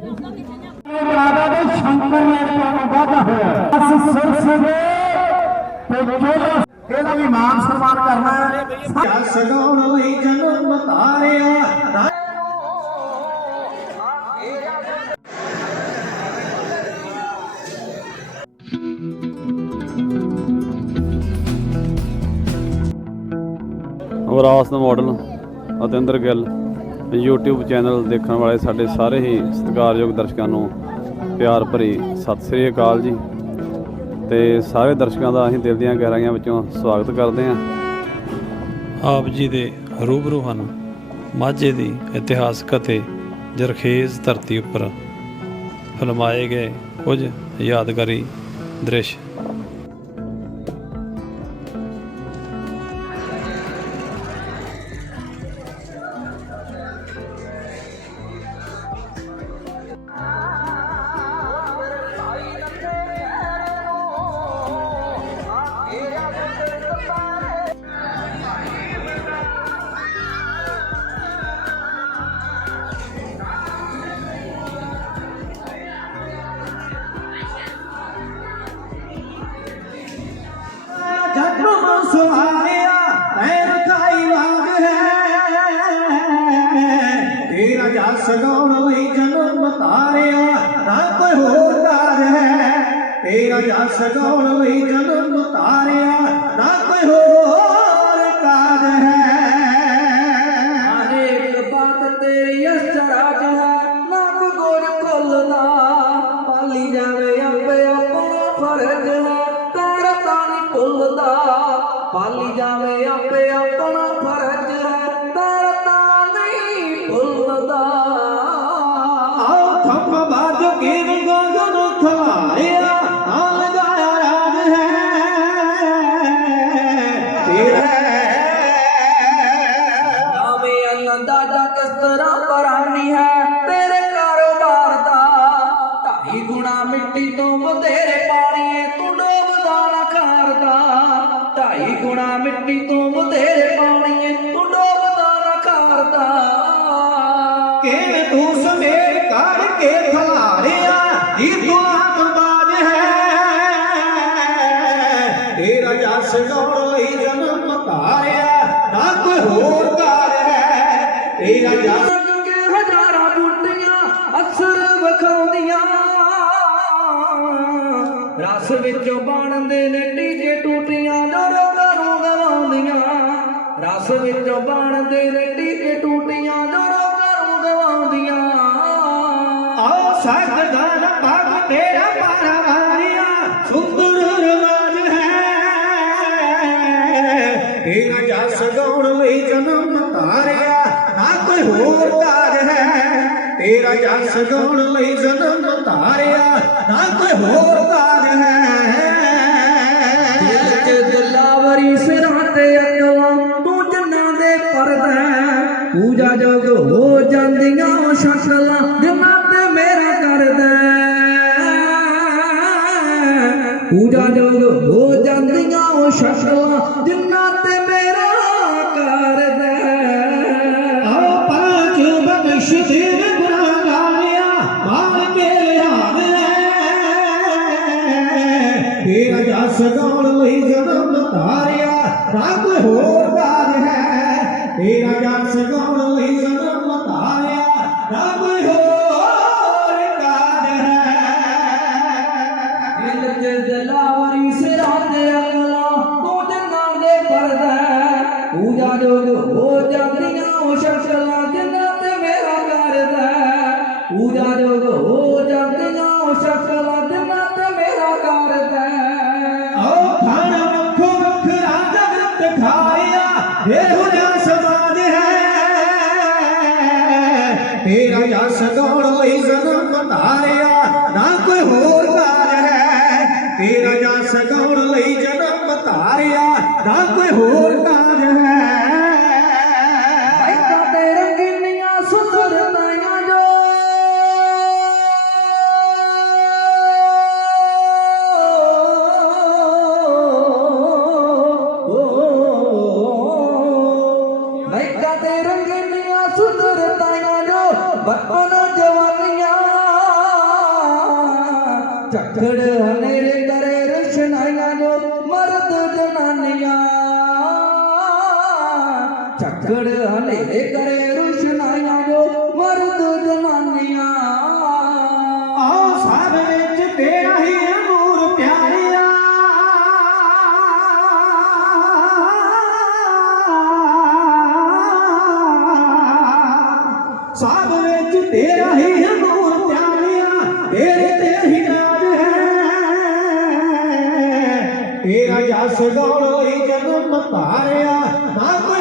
ਰਾਜਾ ਦੇ ਸ਼ੰਕਰ ਨੇ ਤੁਹਾਨੂੰ ਵਾਅਦਾ ਹੋਇਆ ਅਸ ਸਿਰਸਵੇ ਤੇ ਚੋਲਾ ਇਹਦਾ ਵੀ ਮਾਨ ਸਨਮਾਨ ਕਰਨਾ ਹੈ ਸਗਾਉਣ ਲਈ ਜਨਮ ਤਾਰਿਆ ਵਿਰਾਸਤ model Atinder Gill. YouTube channel ਦੇਖਣ ਵਾਲੇ ਸਾਡੇ ਸਾਰੇ ਹੀ ਸਤਿਕਾਰਯੋਗ ਦਰਸ਼ਕਾਂ ਨੂੰ ਪਿਆਰ ਭਰੀ ਸਤਿ ਸ੍ਰੀ ਅਕਾਲ ਜੀ। ਤੇ ਸਾਰੇ ਦਰਸ਼ਕਾਂ ਦਾ ਅਸੀਂ ਦਿਲ ਦੀਆਂ ਗਹਿਰਾਈਆਂ ਵਿੱਚੋਂ ਸਵਾਗਤ ਕਰਦੇ ਹਾਂ। ਆਪ ਜੀ ਦੇ ਰੂਬਰੂ ਹਨ, ਮਾਝੇ ਦੀ ਇਤਿਹਾਸਕ ਅਤੇ ਜਰਖੇਜ਼ ਧਰਤੀ ਉੱਪਰ ਫਲਮਾਏ ਗਏ ਕੁਝ ਯਾਦਗਾਰੀ ਦ੍ਰਿਸ਼। ਸਗਾਉਣ ਲਈ ਜਨਮ ਤਾਰਿਆ ਨਾ ਕੋਈ ਹੋਰ ਕਾਰ ਹੈ। ਤੇਰਾ ਜਸ ਸਗਾਉਣ ਲਈ ਜਨਮ ਤਾਰਿਆ ਨਾ ਕੋਈ ਹੋਰ ਕਾਰ ਹੈ। ਅਨੇਕ ਬਾਤ ਤੇਰੀ ਅਸਰਾਜ ਹੈ ਨੱਕ ਗੋਰ ਖੁੱਲਦਾ ਪਾਲੀ ਜਾ ਹੈ ਜਸ ਗਾਉਣ ਲਈ ਜਨਮ ਧਾਰਿਆ ਨਾ ਕੋਈ ਹੋਰ ਕਾਰ ਹੈ। ਤੇਰਾ ਜਸ ਕੇ ਹਜ਼ਾਰਾਂ ਬੂਟੀਆਂ ਅਸਰ ਵਿਖਾਉਂਦੀਆਂ। ਰਸ ਵਿੱਚੋਂ ਬਣਦੇ ਨੇ ਟੀਕੇ ਟੂਟੀਆਂ ਜੋ ਰੋਗਾਂ ਨੂੰ ਗਵਾਉਂਦੀਆਂ। ਰਸ ਵਿੱਚੋਂ ਬਣਦੇ ਨੇ ਧਾਰਿਆ ਨਾ ਕੋਈ ਹੋਰ ਕਾਰ ਹੈ। ਤੇਰਾ ਜਸ ਗਾਉਣ ਲਈ ਜਨਮ ਧਾਰਿਆ ਨਾ ਕੋਈ ਹੋਰ ਕਾਰ ਹੈ। ਦਿਲ ਚ ਦਿਲਾਵਰੀ ਸਿਰਾਂ ਤੇ ਅਕਲਾਂ ਤੂੰ ਜੰਨਾਂ ਦੇ ਪਰਦਾ ਪੂਜਾ ਜੋਗ ਹੋ ਜਾਂਦੀਆਂ ਸ਼ਕਲਾਂ ਜਿਨ੍ਹਾਂ ਤੇ ਮੇਰਾ ਕਰਦਾ ਪੂਜਾ ਜੋਗ ਹੋ ਜਾਂਦੀਆਂ ਉਹ ਸ਼ਕਲਾਂ ਜਿਨ੍ਹਾਂ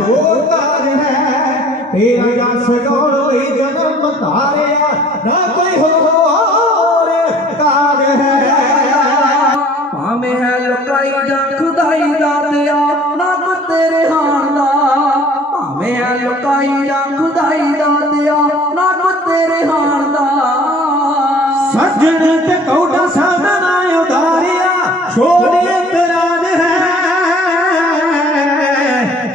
ਨਾ ਕੋਈ ਹੈ ਤੇਰਾ ਜਸ ਗੌਰੋਈ ਜਨਮ ਧਾਰਿਆ ਨਾ ਕੋਈ ਹੋਰ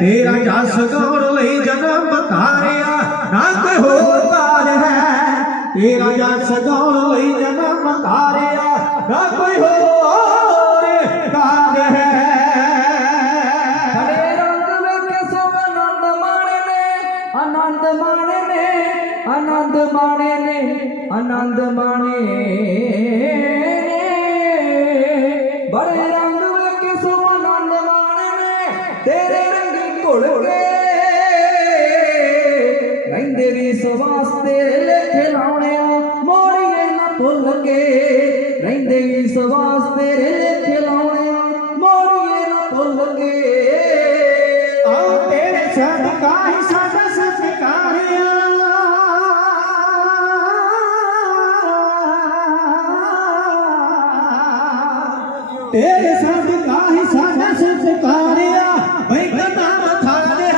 ਤੇਰਾ ਜਸ ਗਾਉਣ ਲਈ ਜਨਮ ਧਾਰਿਆ ਨਾ ਕੋਈ ਹੋਰ ਕਾਜ ਹੈ ਤੇਰਾ ਜਸ ਗਾਉਣ ਲਈ ਜਨਮ ਧਾਰਿਆ ਨਾ ਕੋਈ ਤੇਰੇ ਸਦਕਾ ਹੀ ਸਾਡਾ ਸਤਿਕਾਰਿਆ ਬਈ ਕਦਾ ਮਥਾ ਦੇ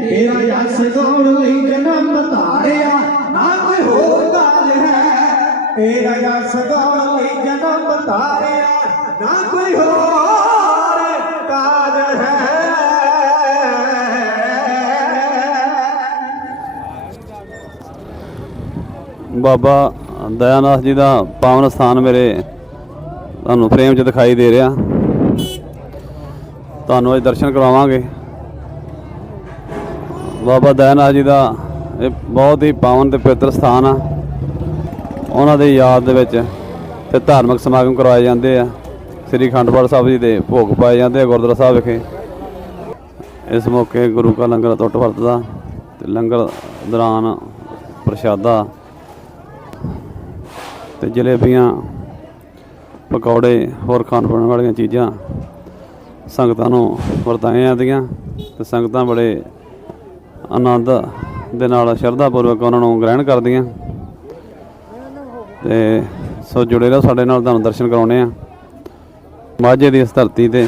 ਤੇਰਾ ਯਸ ਗੋੜੀ ਜਨਮ ਧਾਰਿਆ ਨਾ ਕੋਈ ਹੋਰ ਕਾਜ ਹੈ ਤੇਰਾ ਯਸ ਗੋੜੀ ਜਨਮ ਧਾਰਿਆ ਨਾ ਕੋਈ ਹੋਰ ਕਾਜ ਹੈ ਬਾਬਾ ਦਇਆਨਾਥ ਜੀ ਦਾ ਪਾਵਨ ਸਥਾਨ ਮੇਰੇ ਤੁਹਾਨੂੰ ਫਰੇਮ 'ਚ ਦਿਖਾਈ ਦੇ ਰਿਹਾ। ਤੁਹਾਨੂੰ ਅੱਜ ਦਰਸ਼ਨ ਕਰਵਾਵਾਂਗੇ ਬਾਬਾ ਦਇਆਨਾਥ ਜੀ ਦਾ ਇਹ ਬਹੁਤ ਹੀ ਪਾਵਨ ਤੇ ਪਵਿੱਤਰ ਸਥਾਨ ਆ। ਉਹਨਾਂ ਦੀ ਯਾਦ ਦੇ ਵਿੱਚ ਤੇ ਧਾਰਮਿਕ ਸਮਾਗਮ ਕਰਵਾਏ ਜਾਂਦੇ ਆ। ਸ੍ਰੀ ਅਖੰਡ ਸਾਹਿਬ ਜੀ ਦੇ ਭੋਗ ਪਾਏ ਜਾਂਦੇ ਆ ਗੁਰਦੁਆਰਾ ਸਾਹਿਬ ਵਿਖੇ। ਇਸ ਮੌਕੇ ਗੁਰੂ ਕਾ ਲੰਗਰ ਟੁੱਟ ਵਰਤਦਾ ਤੇ ਲੰਗਰ ਦੌਰਾਨ ਪ੍ਰਸ਼ਾਦਾ ਤੇ ਜਲੇਬੀਆਂ, ਪਕੌੜੇ, ਹੋਰ ਖਾਣ ਪੀਣ ਵਾਲੀਆਂ ਚੀਜ਼ਾਂ ਸੰਗਤਾਂ ਨੂੰ ਵਰਤਾਈਆਂ ਜਾਂਦੀਆਂ ਤੇ ਸੰਗਤਾਂ ਬੜੇ ਆਨੰਦ ਦੇ ਨਾਲ ਸ਼ਰਧਾ ਪੂਰਵਕ ਉਹਨਾਂ ਨੂੰ ਗ੍ਰਹਿਣ ਕਰਦੀਆਂ। ਤੇ ਸੋ ਜੁੜੇ ਰਹੋ ਸਾਡੇ ਨਾਲ, ਤੁਹਾਨੂੰ ਦਰਸ਼ਨ ਕਰਾਉਣੇ ਆ ਮਾਝੇ ਦੀ ਇਸ ਧਰਤੀ ਤੇ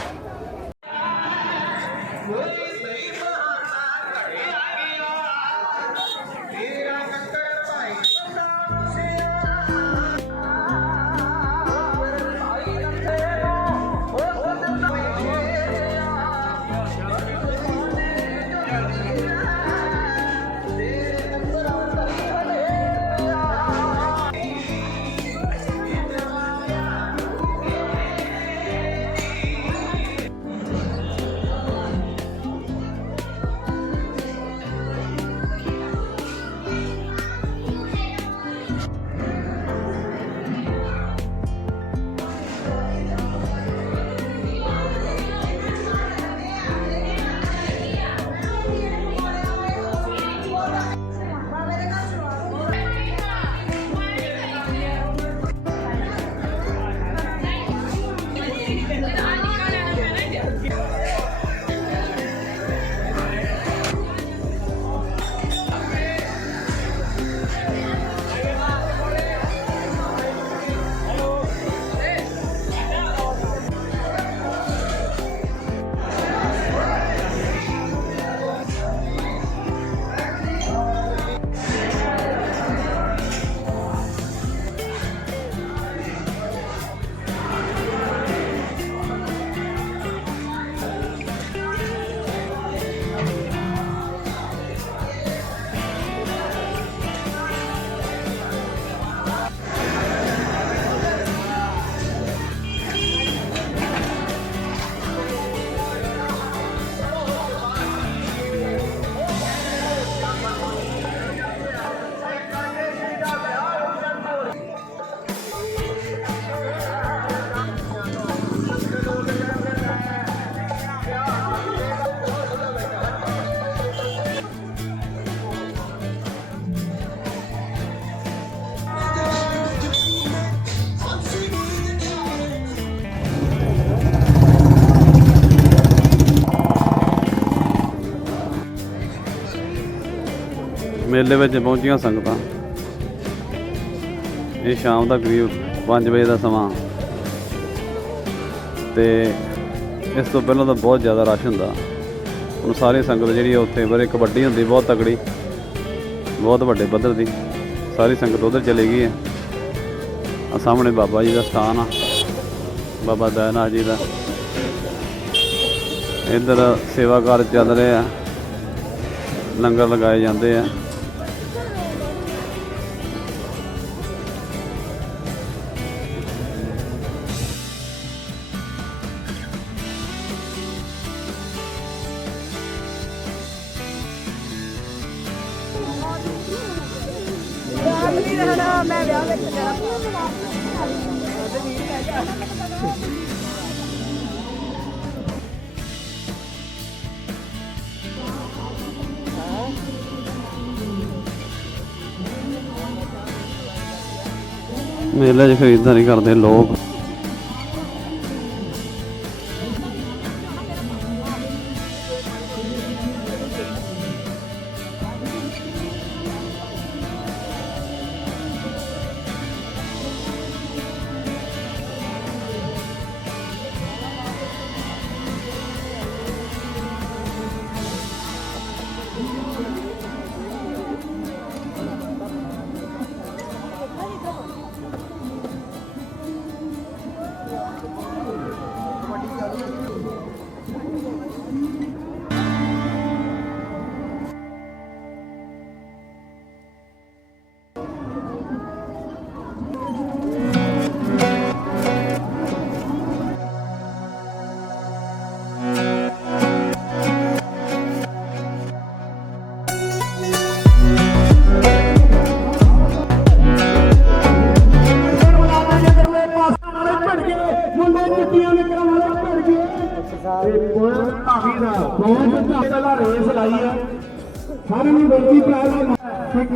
ਮੇਲੇ ਵਿੱਚ ਪਹੁੰਚੀਆਂ ਸੰਗਤਾਂ। ਇਹ ਸ਼ਾਮ ਦਾ ਕਰੀਬ 5 ਵਜੇ ਦਾ ਸਮਾਂ। ਤੇ ਇਸ ਤੋਂ ਪਹਿਲਾਂ ਤਾਂ ਬਹੁਤ ਜ਼ਿਆਦਾ ਰਸ਼ ਹੁੰਦਾ। ਹੁਣ ਸਾਰੀ ਸੰਗਤ ਜਿਹੜੀ ਆ ਉੱਥੇ ਬਾਰੇ ਕਬੱਡੀ ਹੁੰਦੀ, ਬਹੁਤ ਤਕੜੀ, ਬਹੁਤ ਵੱਡੇ ਪੱਧਰ ਦੀ। ਸਾਰੀ ਸੰਗਤ ਉਧਰ ਚਲੀ ਗਈ ਹੈ। ਆ ਸਾਹਮਣੇ ਬਾਬਾ ਜੀ ਦਾ ਸਥਾਨ ਆ। ਬਾਬਾ ਦਇਨਾਥ ਜੀ ਦਾ। ਇੱਧਰ ਸੇਵਾ ਕਾਰਜ ਚੱਲ ਰਿਹਾ। ਲੰਗਰ ਲਗਾਏ ਜਾਂਦੇ ਆ। ਨਹੀਂ ਮੈਂ ਵਿਆਹ ਵਿੱਚ ਜਾਣਾ ਮੇਲੇ 'ਚ ਖਰੀਦਦਾਰੀ ਕਰਦੇ ਲੋਕ।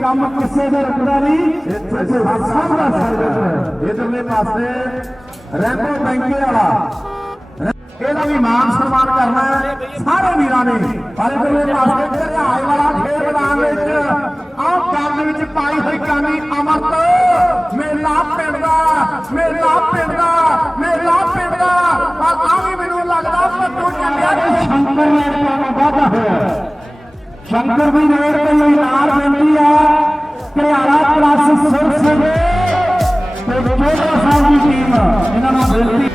ਕੰਮ ਕਿਸੇ ਦਾ ਰੱਖਦਾ ਨਹੀਂ ਸਭ ਦਾ ਸਰਵਿਸ ਹੈ। ਇਧਰਲੇ ਪਾਸੇ ਰੈਂਬੋ ਬੈਂਕੇ ਵਾਲਾ। ਇਹਦਾ ਵੀ ਮਾਨ ਸਨਮਾਨ ਕਰਨਾ ਹੈ, ਸਾਰੇ ਵੀਰਾਂ ਨੇ। ਪਰ ਇਧਰਲੇ ਪਾਸੇ ਘਰਿਆਏ ਵਾਲਾ ਖੇਡ ਮੈਦਾਨ ਵਿੱਚ ਆਹ ਕੰਨ ਵਿੱਚ ਪਾਈ ਹੋਈ ਕਾਨੀ ਅਮਰਤ। ਮੇਲਾ ਪਿੰਡ ਦਾ ਮੇਲਾ ਪਿੰਡ ਦਾ ਮੇਲਾ ਪਿੰਡ ਦਾ ਆ ਵੀ ਮੈਨੂੰ ਲੱਗਦਾ, ਪੱਟੂ ਚੱਲਿਆ। ਸ਼ੰਕਰ ਨੇ ਤੁਹਾਨੂੰ ਵਾਅਦਾ ਹੋਇਆ। ਸ਼ੰਕਰ ਦੀ ਨੇੜ ਤੇ ਲਈ ਨਾਰ ਬੇਨਤੀ ਆ। ਘਰਿਆਲਾ ਕਲਾਸ ਸੁਰਸੇ ਦੇ ਤੇ ਜੋਗਾ ਸਾਹਿਬ ਦੀ ਟੀਮ, ਇਹਨਾਂ ਨੂੰ ਬੇਨਤੀ